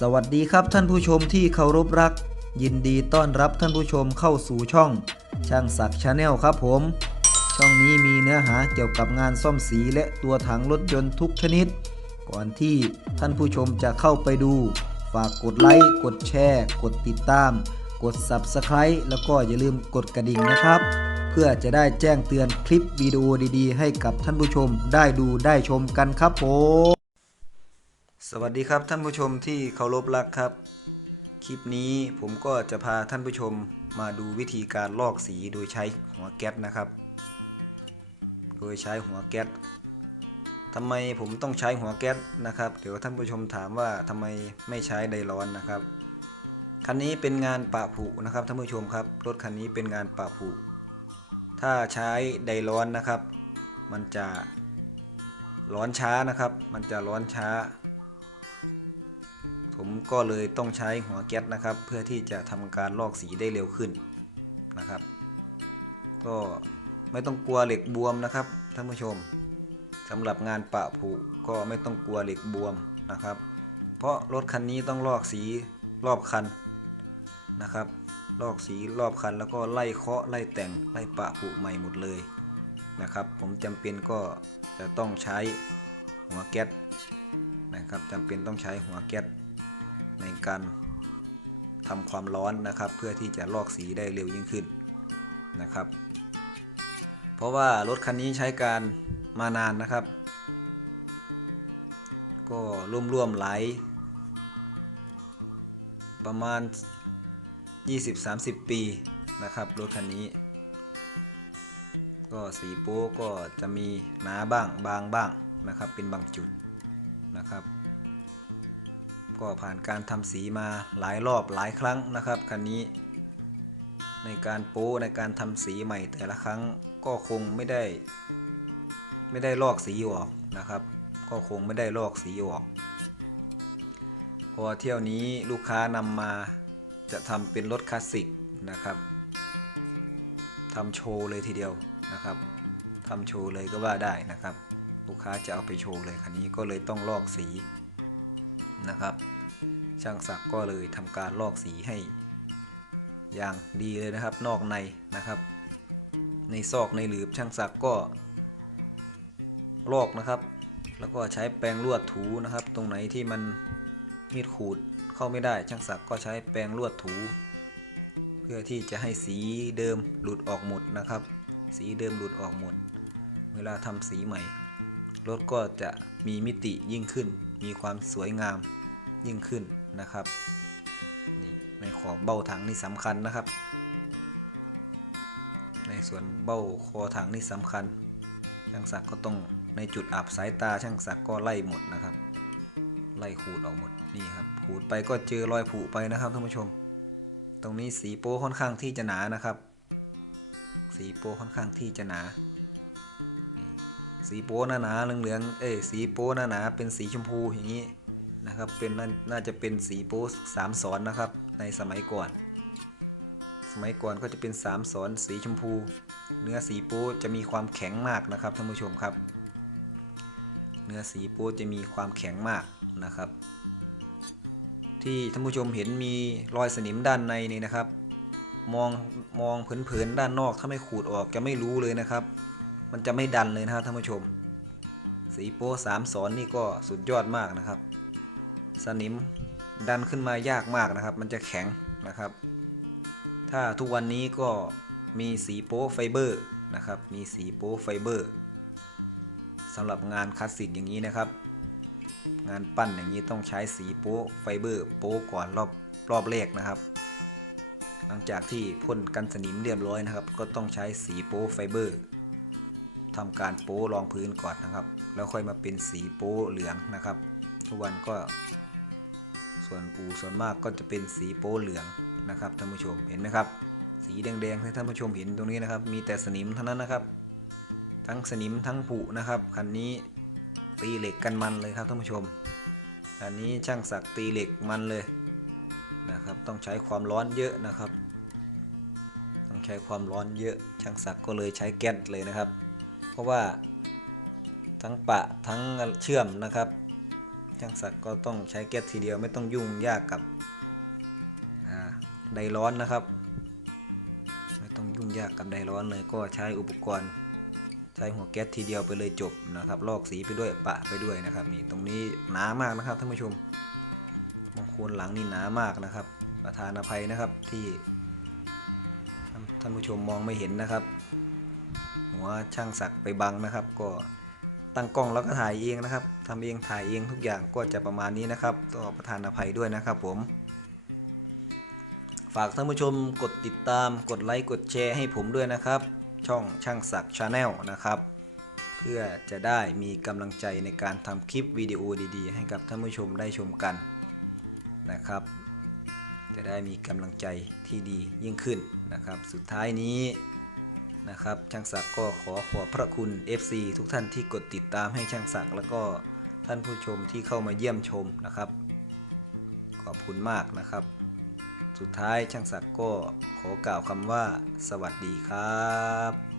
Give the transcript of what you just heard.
สวัสดีครับท่านผู้ชมที่เคารพรัก ยินดีต้อนรับท่านผู้ชมเข้าสู่ช่อง ช่างศักดิ์ชาแนลครับผม ช่องนี้มีเนื้อหาเกี่ยวกับงานซ่อมสีและตัวถังรถยนต์ทุกชนิด ก่อนที่ท่านผู้ชมจะเข้าไปดู ฝากกดไลค์กดแชร์ กดติดตาม กด Subscribe แล้วก็อย่าลืมกดกระดิ่งนะครับ เพื่อจะได้แจ้งเตือนคลิปวิดีโอดีๆ ให้กับท่านผู้ชมได้ดูได้ชมกันครับผม สวัสดีครับท่านผู้ชมที่เคารพรักครับ คลิปนี้ผมก็จะพาท่านผู้ชมมาดูวิธีการลอกสีโดยใช้หัวแก๊สนะครับ โดยใช้หัวแก๊สทำไมผมต้องใช้หัวแก๊สนะครับ เดี๋ยวท่านผู้ชมถามว่าทำไมไม่ใช้ไดร้อนนะครับ คันนี้เป็นงานปะผุนะครับท่านผู้ชมครับรถคันนี้เป็นงานปะผุถ้าใช้ไดร้อนนะครับ มันจะร้อนช้านะครับ มันจะร้อนช้า ผมก็เลยต้องใช้หัวแก๊สนะครับ เพื่อที่จะทำการลอกสีได้เร็วขึ้นนะครับ ก็ไม่ต้องกลัวเหล็กบวมนะครับท่านผู้ชมสำหรับงานปะผุก็ไม่ต้องกลัวเหล็กบวมนะครับ เพราะรถคันนี้ต้องลอกสีรอบคันนะครับ ลอกสีรอบคันแล้วก็ไล่เคาะไล่แต่งไล่ปะผุใหม่หมดเลยนะครับ ผมจำเป็นก็จะต้องใช้หัวแก๊สนะครับจำเป็นต้องใช้หัวแก๊ส ในการทำความร้อนนะครับ เพื่อที่จะลอกสีได้เร็วยิ่งขึ้นนะครับ เพราะว่ารถคันนี้ใช้การมานานนะครับ ก็ร่วมๆหลายประมาณ 20-30 ปีนะครับรถคันนี้ ก็สีโป๊ก็จะมีหนาบ้างบางบ้างนะครับเป็นบางจุดนะครับ ก็ผ่านการทำสีมาหลายรอบหลายครั้งนะครับคันนี้ ในการโป้ในการทำสีใหม่แต่ละครั้งก็คงไม่ได้ ไม่ได้ลอกสีออกนะครับ ก็คงไม่ได้ลอกสีออก พอเที่ยวนี้ลูกค้านำมาจะทำเป็นรถคลาสสิกนะครับทำโชว์เลยทีเดียวนะครับทำโชว์เลยก็ว่าได้นะครับ ลูกค้าจะเอาไปโชว์เลยคันนี้ก็เลยต้องลอกสี นะครับ ช่างศักก็เลยทำการลอกสีให้อย่างดีเลยนะครับ นอกในนะครับ ในซอกในหลืบช่างศักก็ ลอกนะครับ แล้วก็ใช้แปรงลวดถูนะครับ ตรงไหนที่มันมีดขูดเข้าไม่ได้ ช่างศักก็ใช้แปรงลวดถู เพื่อที่จะให้สีเดิมหลุดออกหมดนะครับ สีเดิมหลุดออกหมด เวลาทำสีใหม่รถก็จะมีมิติยิ่งขึ้น มีความสวยงามยิ่งขึ้นนะครับนี่ในขอบเบ้าถังนี่สำคัญนะครับ ในส่วนเบ้าคอถังนี่สำคัญ ช่างศักก็ต้องในจุดอับสายตาช่างศักก็ไล่หมดนะครับ ไล่ขูดออกหมดนี่ครับขูดไปก็เจอรอยผุไปนะครับท่านผู้ชม ตรงนี้สีโป้ค่อนข้างที่จะหนานะครับ สีโป้ค่อนข้างที่จะหนา สีโป้หนาหนาเหลืองๆเอ้ยสีโป้หนาหนาเป็นสีชมพูอย่างนี้นะครับเป็นนาน่าจะเป็นสีโป้สามสอนนะครับ ในสมัยก่อน สมัยก่อนก็จะเป็นสามสอนสีชมพู เนื้อสีโป้จะมีความแข็งมากนะครับท่านผู้ชมครับ เนื้อสีโป้จะมีความแข็งมากนะครับ ที่ท่านผู้ชมเห็นมีรอยสนิมด้านในนี่นะครับ มองมองเผินๆด้านนอกถ้าไม่ขูดออกจะไม่รู้เลยนะครับ มันจะไม่ดันเลยนะครับท่านผู้ชม สีโป้สามสอนนี่ก็สุดยอดมากนะครับ สนิมดันขึ้นมายากมากนะครับ มันจะแข็งนะครับ ถ้าทุกวันนี้ก็มีสีโป้ไฟเบอร์นะครับ มีสีโป้ไฟเบอร์สำหรับงานคลาสสิกอย่างนี้นะครับ งานปั้นอย่างนี้ต้องใช้สีโป้ไฟเบอร์โป้ก่อนรอบรอบแรกนะครับ หลังจากที่พ่นกันสนิมเรียบร้อยนะครับ ก็ต้องใช้สีโป้ไฟเบอร์ ทำการโป้รองพื้นก่อนนะครับ แล้วค่อยมาเป็นสีโป้เหลืองนะครับ ทุกวันก็ ส่วนอูส่วนมากก็จะเป็นสีโป้เหลืองนะครับท่านผู้ชมเห็นไหมครับ สีแดงๆที่ท่านผู้ชมเห็นตรงนี้นะครับ มีแต่สนิมเท่านั้นนะครับ ทั้งสนิมทั้งผุนะครับคันนี้ตีเหล็กกันมันเลยครับท่านผู้ชมคันนี้ช่างสักตีเหล็กมันเลยนะครับ ต้องใช้ความร้อนเยอะนะครับ ต้องใช้ความร้อนเยอะช่างสักก็เลยใช้แก๊สเลยนะครับ เพราะว่าทั้งปะทั้งเชื่อมนะครับช่างศักด์ก็ต้องใช้แก๊สทีเดียวไม่ต้องยุ่งยากกับไดร้อนนะครับ ไม่ต้องยุ่งยากกับไดร้อนเลยก็ใช้อุปกรณ์ ใช้หัวแก๊สทีเดียวไปเลยจบนะครับ ลอกสีไปด้วยปะไปด้วยนะครับนี่ตรงนี้หนามากนะครับท่านผู้ชมมงคนหลังนี่หนามากนะครับ ประธานอภัยนะครับที่ท่านผู้ชมมองไม่เห็นนะครับ หัวช่างศักด์ไปบังนะครับ ก็ตั้งกล้องแล้วก็ถ่ายเองนะครับทำเองถ่ายเองทุกอย่างก็จะประมาณนี้นะครับต้อประธานอภัยด้วยนะครับผม ฝากท่านผู้ชมกดติดตามกดไลค์กดแชร์ให้ผมด้วยนะครับ ช่องช่างศักด์ชาแนลนะครับ เพื่อจะได้มีกำลังใจในการทำคลิปวิดีโอดีๆ ให้กับท่านผู้ชมได้ชมกันนะครับ จะได้มีกำลังใจที่ดียิ่งขึ้นนะครับ สุดท้ายนี้ นะครับช่างศักดิ์ก็ขอขอบพระคุณ FC ทุกท่านที่กดติดตามให้ช่างศักดิ์แล้วก็ท่านผู้ชมที่เข้ามาเยี่ยมชมนะครับ ขอบคุณมากนะครับ สุดท้ายช่างศักดิ์ก็ขอกล่าวคำว่า สวัสดีครับ